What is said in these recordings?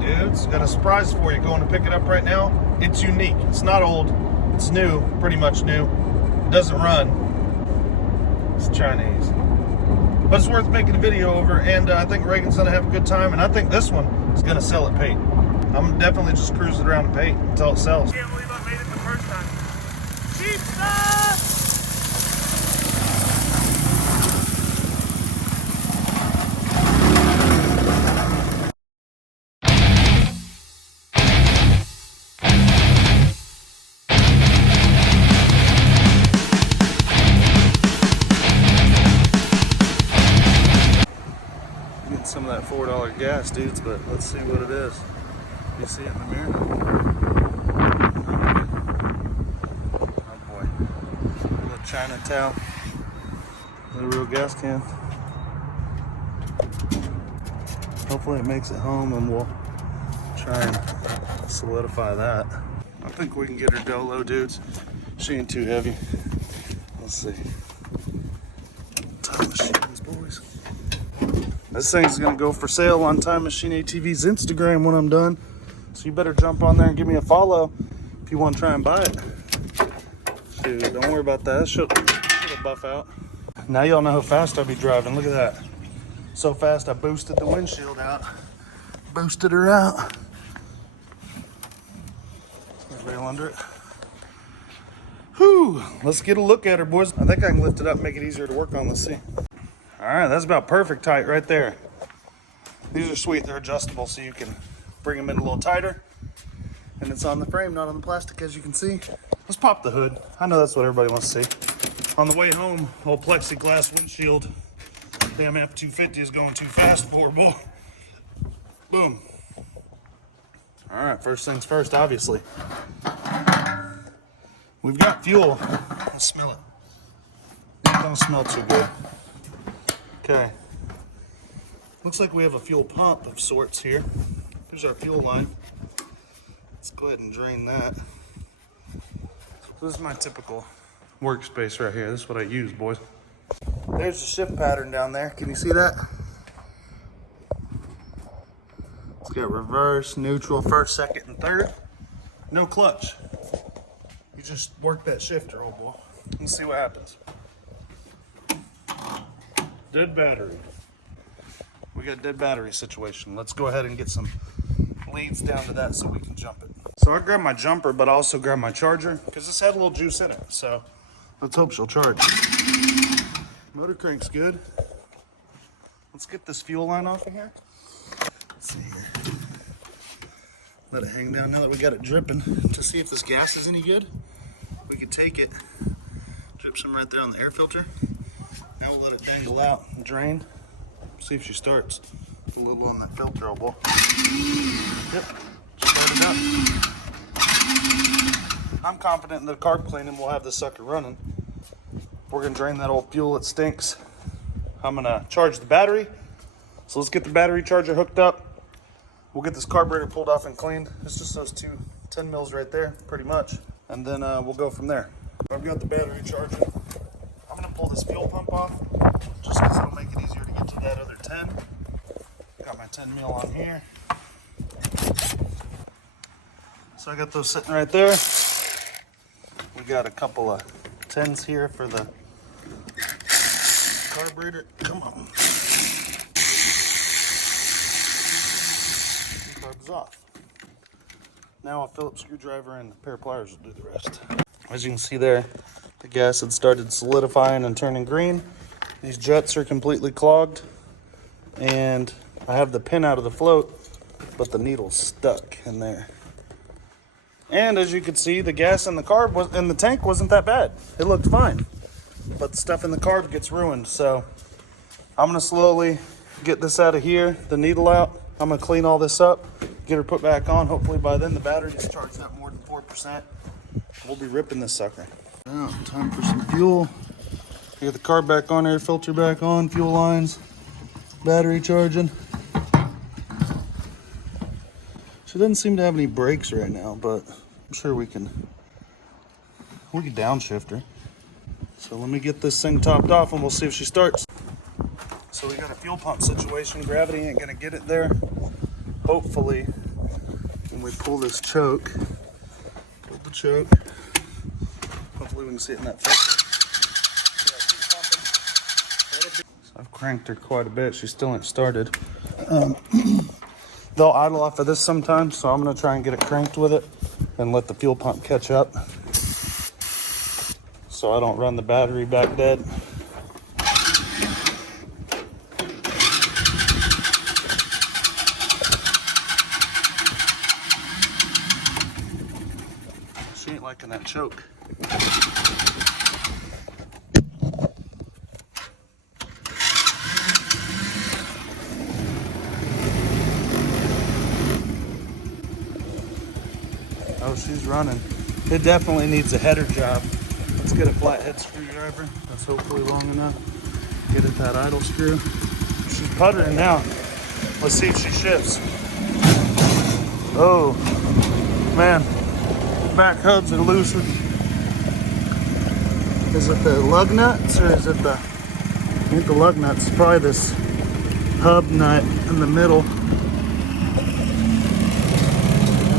dudes. Got a surprise for you. Going to pick it up right now. It's unique. It's not old. It's new. Pretty much new. It doesn't run. It's Chinese. But it's worth making a video over, and I think Reagan's going to have a good time, and I think this one is going to sell at Pate. I'm definitely just cruising around at Pate until it sells. Can't believe I made it the first time. Cheap stuff! Some of that $4 gas, dudes, but let's see what it is. You see it in the mirror? Oh boy. A little Chinatown. The real gas can. Hopefully it makes it home and we'll try and solidify that. I think we can get her dolo, dudes. She ain't too heavy. Let's see. Time machines, boys. This thing's gonna go for sale on Time Machine ATV's Instagram when I'm done. So you better jump on there and give me a follow if you want to try and buy it. Shoot, don't worry about that. Should buff out. Now y'all know how fast I'll be driving. Look at that. So fast I boosted the windshield out. Boosted her out. There's rail under it. Whew, let's get a look at her, boys. I think I can lift it up and make it easier to work on. Let's see. All right, that's about perfect tight right there. These are sweet, they're adjustable so you can bring them in a little tighter. And it's on the frame, not on the plastic, as you can see. Let's pop the hood. I know that's what everybody wants to see. On the way home, old plexiglass windshield. Damn F-250 is going too fast for her, boy. Boom. All right, first things first, obviously. We've got fuel. Let's smell it. It don't smell too good. Okay, looks like we have a fuel pump of sorts here. Here's our fuel line. Let's go ahead and drain that. So this is my typical workspace right here. This is what I use, boys. There's the shift pattern down there. Can you see that? It's got reverse, neutral, first, second, and third. No clutch. You just work that shifter, old boy. Let's see what happens. Dead battery. We got a dead battery situation. Let's go ahead and get some leads down to that so we can jump it. So I grabbed my jumper, but I also grabbed my charger because this had a little juice in it. So let's hope she'll charge. Motor crank's good. Let's get this fuel line off of here. Let's see here. Let it hang down now that we got it dripping to see if this gas is any good. We could take it, drip some right there on the air filter. Now we'll let it dangle out and drain. See if she starts. A little on that filter, old boy. Yep, started up. I'm confident in the carb cleaning we'll have this sucker running. We're gonna drain that old fuel, it stinks. I'm gonna charge the battery. So let's get the battery charger hooked up. We'll get this carburetor pulled off and cleaned. It's just those two 10 mils right there, pretty much. And then we'll go from there. I've got the battery charger. I'm gonna pull this fuel pump off just because it'll make it easier to get to that other 10. Got my 10 mil on here. So I got those sitting right there. We got a couple of 10s here for the carburetor. Come on. Carb's off. Now a Phillips screwdriver and a pair of pliers will do the rest. As you can see there, the gas had started solidifying and turning green. These jets are completely clogged, and I have the pin out of the float, but the needle's stuck in there. And as you can see, the gas in the carb was in the tank wasn't that bad. It looked fine, but the stuff in the carb gets ruined. So I'm gonna slowly get this out of here, the needle out. I'm gonna clean all this up, get her put back on. Hopefully by then the battery is charged up more than 4%. We'll be ripping this sucker. Now, time for some fuel. I got the carb back on, air filter back on, fuel lines, battery charging. She doesn't seem to have any brakes right now, but I'm sure we can downshift her. So let me get this thing topped off and we'll see if she starts. So we got a fuel pump situation. Gravity ain't gonna get it there. Hopefully And we pull this choke. Pull the choke. Hopefully we can see it in that filter. So I've cranked her quite a bit. She still ain't started. They'll idle off of this sometimes, so I'm gonna try and get it cranked with it and let the fuel pump catch up so I don't run the battery back dead. She ain't liking that choke. Oh, she's running. It definitely needs a header job. Let's get a flathead screwdriver. That's hopefully long enough. Get it that idle screw. She's puttering now. Let's see if she shifts. Oh, man. Back hubs are loose. Is it the lug nuts or is it the, ain't the lug nuts, it's probably this hub nut in the middle.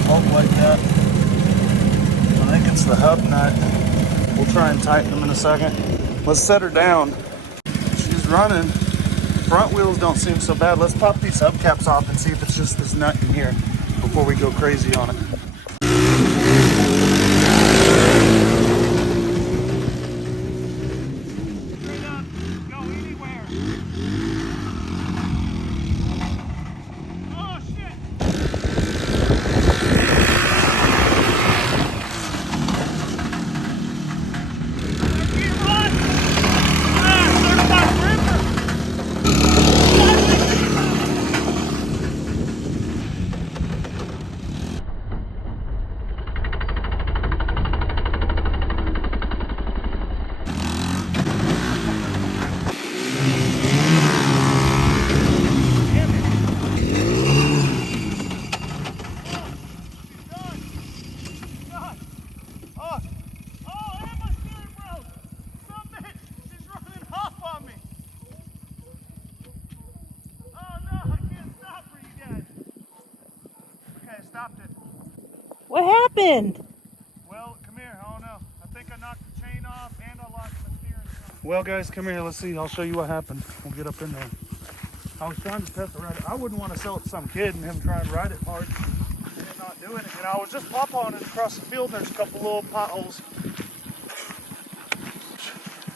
Hold like that. I think it's the hub nut. We'll try and tighten them in a second. Let's set her down. She's running. Front wheels don't seem so bad. Let's pop these hubcaps off and see if it's just this nut in here before we go crazy on it. What happened? Well, come here. I don't know. I think I knocked the chain off and I locked my steering. Well, guys, come here. Let's see. I'll show you what happened. We'll get up in there. I was trying to test the ride. I wouldn't want to sell it to some kid and him try and ride it hard and not do it. And I was just pawpawing it across the field. And there's a couple little potholes.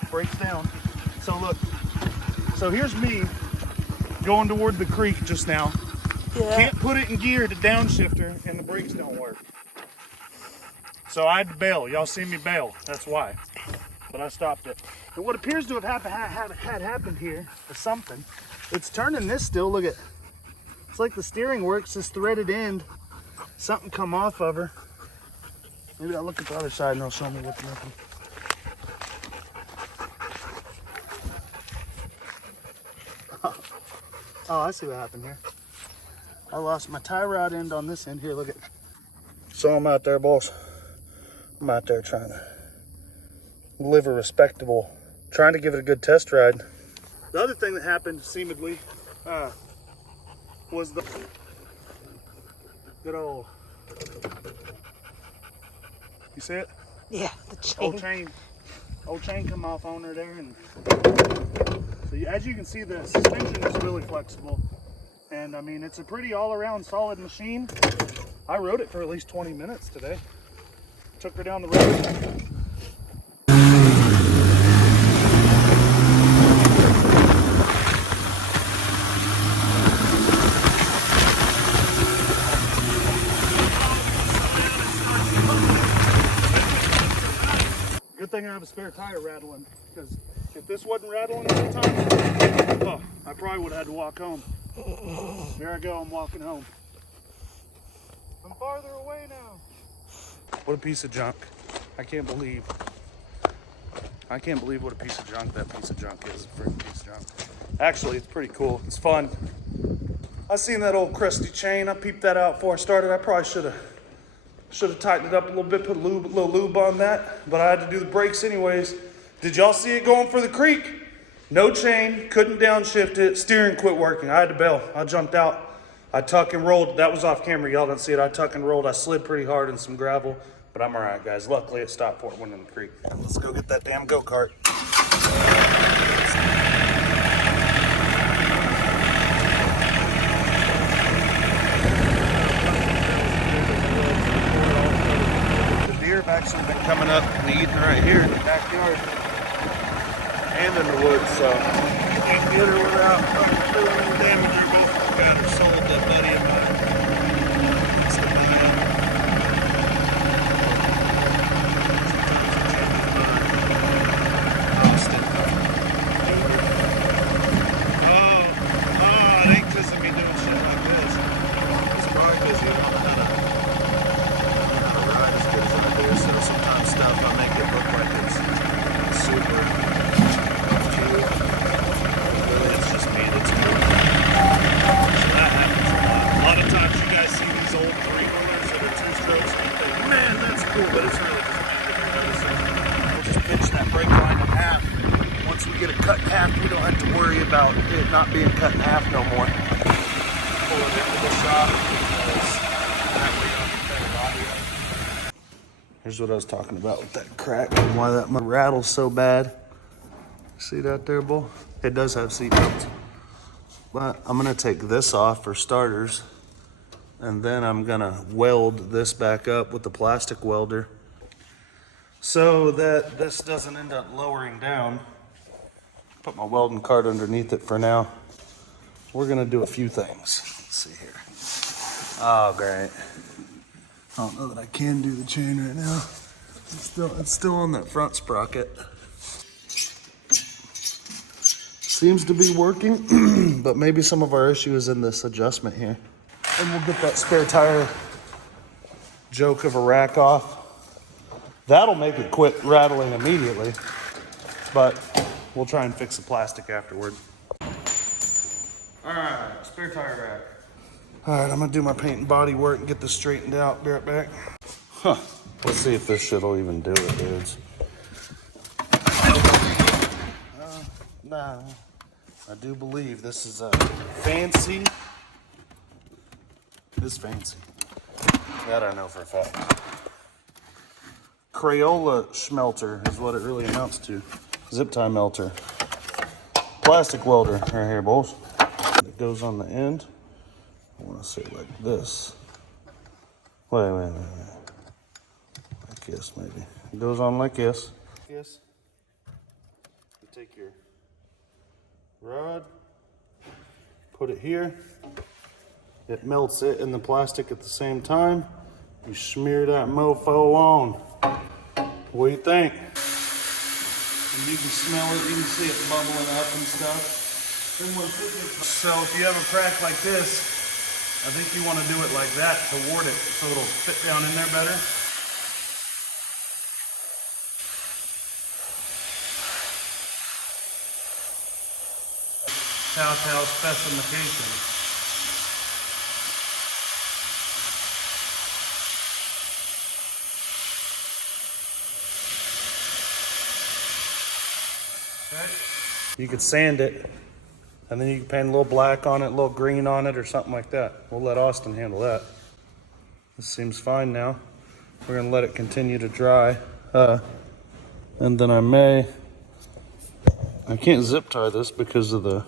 Breaks down. So look. So here's me going toward the creek just now. Yeah. Can't put it in gear to downshifter and the brakes don't work. So I had to bail. Y'all see me bail. That's why. But I stopped it. And what appears to have happened here is something. It's turning this still. Look at. It's like the steering works. This threaded end. Something come off of her. Maybe I'll look at the other side and they'll show me what's missing. Oh, I see what happened here. I lost my tie rod end on this end. Here, look at. So I'm out there, boss. I'm out there trying to live a respectable, trying to give it a good test ride. The other thing that happened, seemingly, was the good old, you see it? Yeah, the chain. Old chain come off on her there. And so as you can see, the suspension is really flexible. And I mean, it's a pretty all-around solid machine. I rode it for at least 20 minutes today. Took her down the road. Good thing I have a spare tire rattling, because if this wasn't rattling all the time, oh, I probably would have had to walk home. There I go, I'm walking home. I'm farther away now. What a piece of junk. I can't believe what a piece of junk that piece of junk is. A freaking piece of junk. Actually, it's pretty cool. It's fun. I seen that old crusty chain. I peeped that out before I started. I probably should have tightened it up a little bit, put a little lube on that, but I had to do the brakes anyways. Did y'all see it going for the creek? No chain, couldn't downshift it, steering quit working. I had to bail. I jumped out. I tuck and rolled. That was off camera. Y'all didn't see it. I tuck and rolled. I slid pretty hard in some gravel, but I'm all right, guys. Luckily, it stopped before it went in the creek. Let's go get that damn go-kart. The deer have actually been coming up and eating right here in the backyard and in the woods, so you can't get her without doing any damage. Or both got her sold, that buddy of mine. It's the guy. Oh, it ain't because of me doing shit like this. It's probably because you don't know how to ride as good as I do, so sometimes stuff I make it look like it's super cute. Really, it's just me that's cool. So that happens a lot. A lot of times you guys see these old three-wheelers that are two-strokes and you think, man, that's cool, but it's really just me that you're noticing. We'll just pitch that brake line in half. Once we get it cut in half, we don't have to worry about it not being cut in half no more. Pull it into the shop. That way you don't get better audio. Here's what I was talking about with that crack and why that rattles so bad. See that there, bull? It does have seat belts. But I'm gonna take this off for starters, and then I'm gonna weld this back up with the plastic welder so that this doesn't end up lowering down. Put my welding cart underneath it for now. We're gonna do a few things. Let's see here. Oh, great. I don't know that I can do the chain right now. It's still on that front sprocket. Seems to be working, but maybe some of our issue is in this adjustment here. And we'll get that spare tire joke of a rack off. That'll make it quit rattling immediately, but we'll try and fix the plastic afterward. All right, spare tire rack. All right, I'm gonna do my paint and body work and get this straightened out. Be right back. Huh, let's see if this shit'll even do it, dudes. Nah, I do believe this is fancy. It is fancy. That I know for a fact. Crayola schmelter is what it really amounts to. Zip tie melter. Plastic welder right here, boys. It goes on the end. I want to say it like this. Wait. Like this, maybe. It goes on like this. Yes. You take your rod, put it here. It melts it in the plastic at the same time. You smear that mofo on. What do you think? And you can smell it, you can see it bubbling up and stuff. So if you have a crack like this, I think you want to do it like that to ward it so it'll fit down in there better. Telltale specification. You could sand it, and then you can paint a little black on it, a little green on it, or something like that. We'll let Austin handle that. This seems fine now. We're gonna let it continue to dry. And then I can't zip tie this because of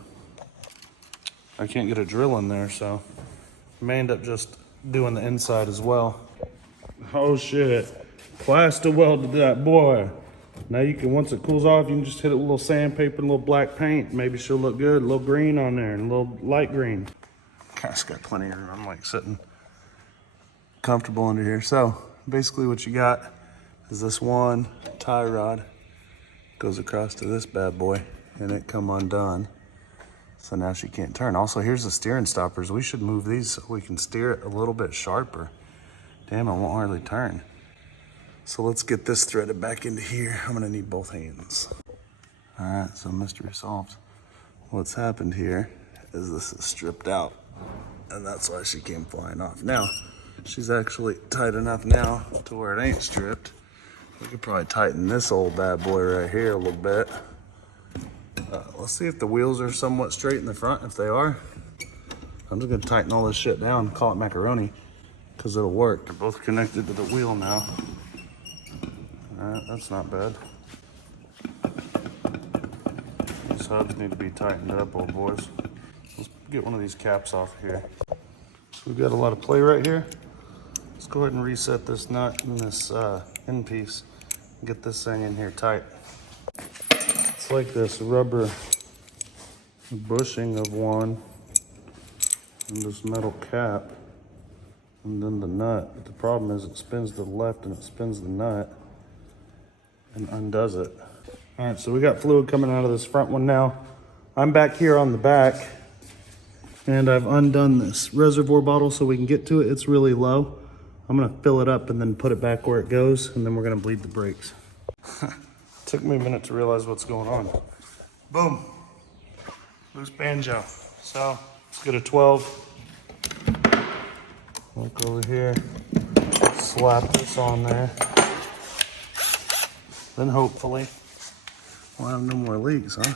I can't get a drill in there, so I may end up just doing the inside as well. Oh shit, plaster welded that boy. Now you can, once it cools off, you can just hit it with a little sandpaper and a little black paint. Maybe she'll look good. A little green on there and a little light green. Gosh, got plenty of room. I'm like sitting comfortable under here. So basically what you got is this one tie rod goes across to this bad boy and it come undone. So now she can't turn. Also, here's the steering stoppers. We should move these so we can steer it a little bit sharper. Damn, it won't hardly turn. So let's get this threaded back into here. I'm gonna need both hands. All right, so mystery solved. What's happened here is this is stripped out, and that's why she came flying off. Now, she's actually tight enough now to where it ain't stripped. We could probably tighten this old bad boy right here a little bit. Let's see if the wheels are somewhat straight in the front. If they are, I'm just gonna tighten all this shit down, call it macaroni, because it'll work. They're both connected to the wheel now. All right, that's not bad. These hubs need to be tightened up, old boys. Let's get one of these caps off here. So we've got a lot of play right here. Let's go ahead and reset this nut and this end piece. Get this thing in here tight. It's like this rubber bushing of one and this metal cap and then the nut. But the problem is it spins to the left and it spins the nut and undoes it. All right, so we got fluid coming out of this front one now. I'm back here on the back and I've undone this reservoir bottle so we can get to it. It's really low. I'm gonna fill it up and then put it back where it goes, and then we're gonna bleed the brakes. Took me a minute to realize what's going on. Boom, loose banjo. So let's get a 12. Look over here, slap this on there. Then hopefully we'll have no more leaks, huh?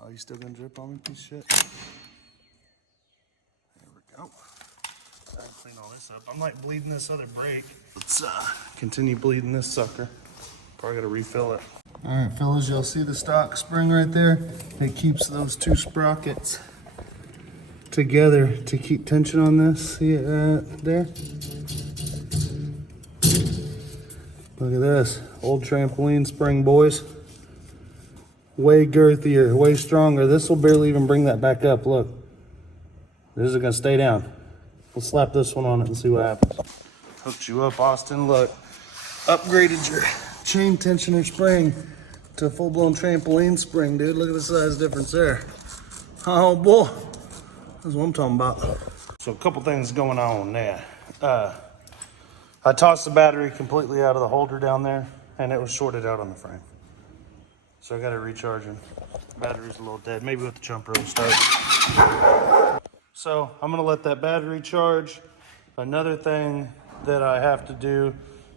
Oh, you still gonna drip on me, piece of shit? There we go. I'll clean all this up. I'm like bleeding this other brake. Let's continue bleeding this sucker. Probably gotta refill it. All right, fellas, y'all see the stock spring right there? It keeps those two sprockets together to keep tension on this. See it there? Look at this, old trampoline spring, boys. Way girthier, way stronger. This will barely even bring that back up, look. This is gonna stay down. We'll slap this one on it and see what happens. Hooked you up, Austin, look. Upgraded your chain tensioner spring to a full-blown trampoline spring, dude. Look at the size difference there. Oh boy, that's what I'm talking about. So a couple things going on there. I tossed the battery completely out of the holder down there and it was shorted out on the frame. So I got to recharge him. Battery's a little dead. Maybe with the jumper it'll start. So I'm gonna let that battery charge. Another thing that I have to do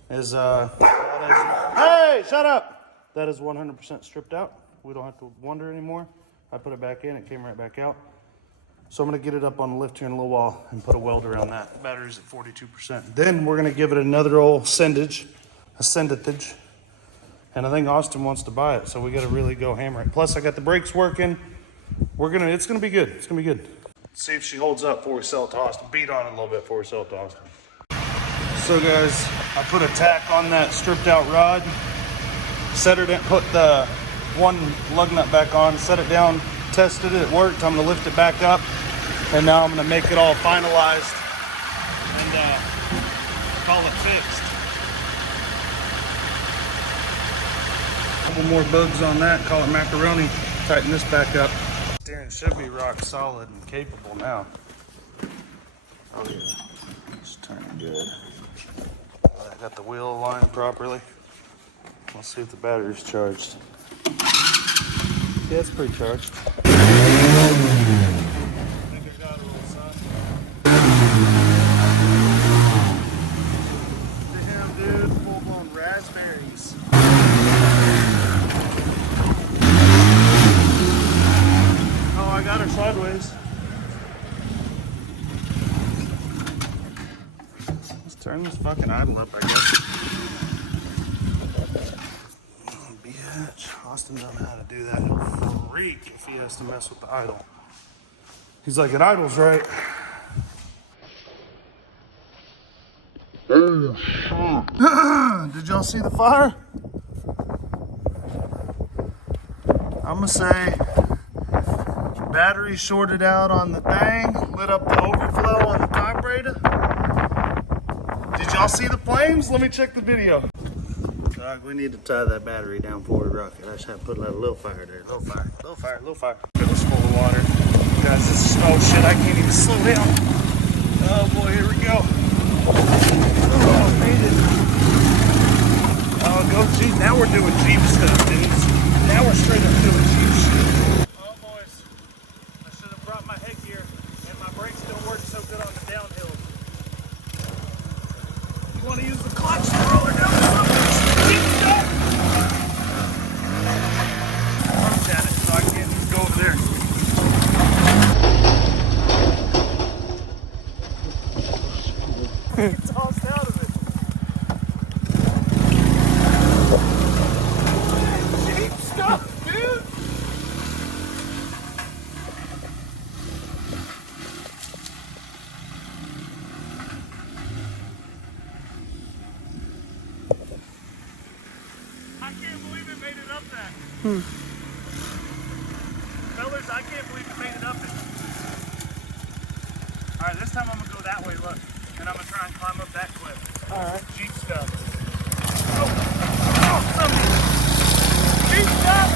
is, hey, shut up! That is 100% stripped out. We don't have to wonder anymore. I put it back in, it came right back out. So I'm gonna get it up on the lift here in a little while and put a weld around that. Battery's at 42%. Then we're gonna give it another old sendage. And I think Austin wants to buy it, so we gotta really go hammer it. Plus I got the brakes working. It's gonna be good, it's gonna be good. See if she holds up before we sell it to Austin. Beat on it a little bit before we sell it to Austin. So guys, I put a tack on that stripped out rod. Set it in, put the one lug nut back on, set it down, tested it, it worked. I'm gonna lift it back up. And now I'm gonna make it all finalized and call it fixed. Couple more bugs on that, call it macaroni. Tighten this back up. Steering should be rock solid and capable now. Oh yeah, it's turning good. I got the wheel aligned properly. Let's see if the battery's charged. Yeah, it's pretty charged. Damn, dude, full-blown raspberries. Oh, I got her sideways. Let's turn this fucking idle up, I guess. Oh, bitch. Austin doesn't know how to do that. He'll freak if he has to mess with the idle. He's like, it idles right. Did y'all see the fire? I'm gonna say battery shorted out on the thing, lit up the overflow on the carburetor. Did y'all see the flames? Let me check the video. Doc, we need to tie that battery down before we rock it. I just have to put a little fire there. Little fire, little fire, little fire. It was full of water. Guys, this is, oh shit, I can't even slow down. Oh boy, here we go. Oh, made it. Oh, go Jeep. Now we're doing Jeep stuff, dudes. Now we're straight up doing Jeep shit. Oh, boys. I should have brought my headgear, and my brakes don't work so good on the downhill. You want to use the clutch to roll her down Jeep stuff? Damn it, so I can't just go over there. fucking tossed out of it. Cheap stuff, dude. I can't believe it made it up that. Fellas, I can't believe it made it up it. Alright, this time I'm gonna go that way, look. And I'm gonna try and climb up that cliff. Alright. Jeep stuff. Oh, awesome! Jeep stuff!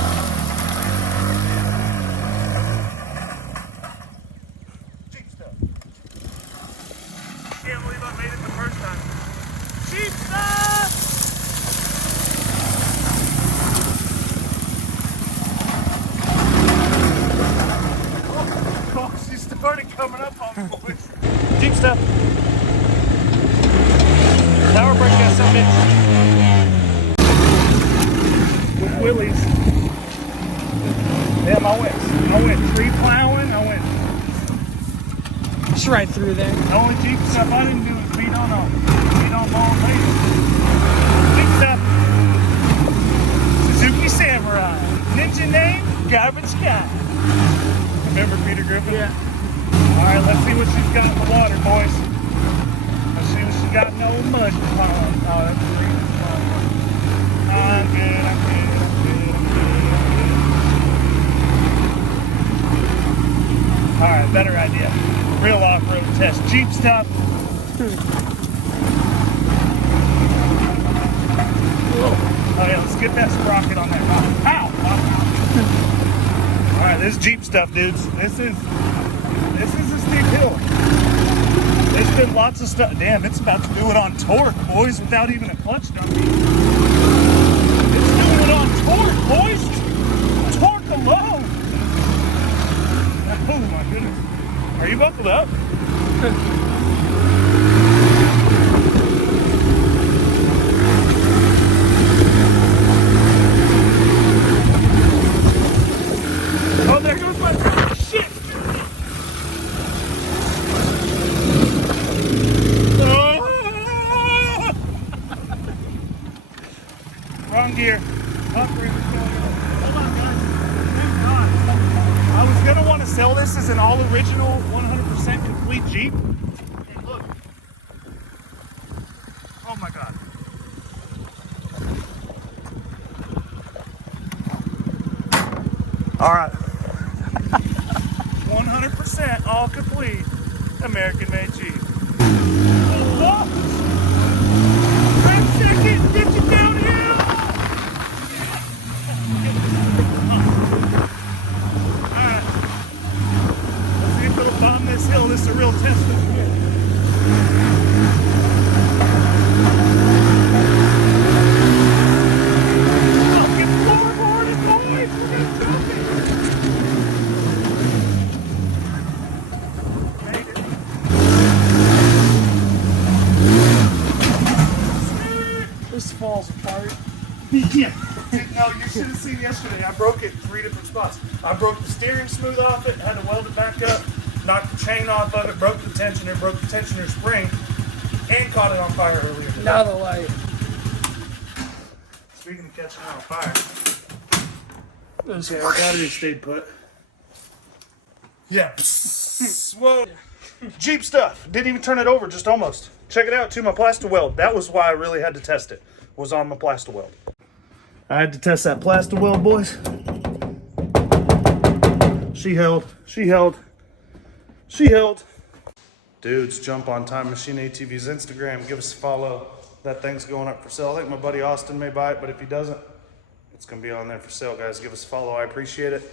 Jeep stuff. Can't believe I made it the first time. Jeep stuff! Oh, she started coming up on me, boys. Jeep stuff. Power brake got some mixed. With wheelies. Damn, I went tree plowing. I went. It's right through there. The only Jeep stuff I didn't do was beat on ball later. Jeep stuff. Suzuki Samurai. Ninja name, Garbage Guy. Remember Peter Griffin? Yeah. Alright, let's see what she's got in the water, boys. Let's see what she's got in the old mud pond. Oh, that's green. I'm good. Alright, better idea. Real off-road test. Jeep stuff. Oh yeah, let's get that sprocket on that rock. Ow! Alright, this is Jeep stuff, dudes. This is a steep hill. There's been lots of stuff. Damn, it's about to do it on torque, boys, without even a clutch dummy. It's doing it on torque, boys. Torque alone. Oh my goodness. Are you buckled up? Oh, there goes my shit. Wrong gear. Hold on, guys. Thank God. I was gonna want to sell this as an all original, 100% complete Jeep. And look. Oh my God. All right. 100% all complete American-made Jeep. Oh, second, get you down here. Alright. Let's see if it'll bomb this hill. This is a real test of it. Fucking floorboarded, boys. We're gonna jump it. Made it. This falls apart. Yeah. No, you should have seen yesterday. I broke it in 3 different spots. I broke the steering smooth off it, had to weld it back up, knocked the chain off of it, broke the tensioner spring, and caught it on fire earlier today. Now the light. Speaking of catching it on fire, This okay, our battery stayed put. Yeah. Whoa. Jeep stuff. Didn't even turn it over, just almost. Check it out, too, my plaster weld. That was why I really had to test it, was on my plaster weld. I had to test that plaster weld, boys. She held. Dudes, jump on Time Machine ATV's Instagram. Give us a follow. That thing's going up for sale. I think my buddy Austin may buy it, but if he doesn't, it's going to be on there for sale, guys. Give us a follow. I appreciate it.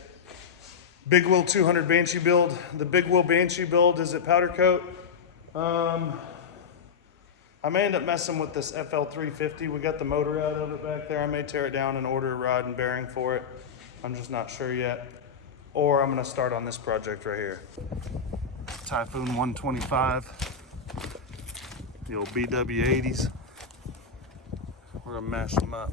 Big Wheel 200 Banshee build. The Big Wheel Banshee build is at powder coat. I may end up messing with this FL350. We got the motor out of it back there. I may tear it down and order a rod and bearing for it. I'm just not sure yet. Or I'm going to start on this project right here. Typhoon 125. The old BW80s. We're going to mash them up.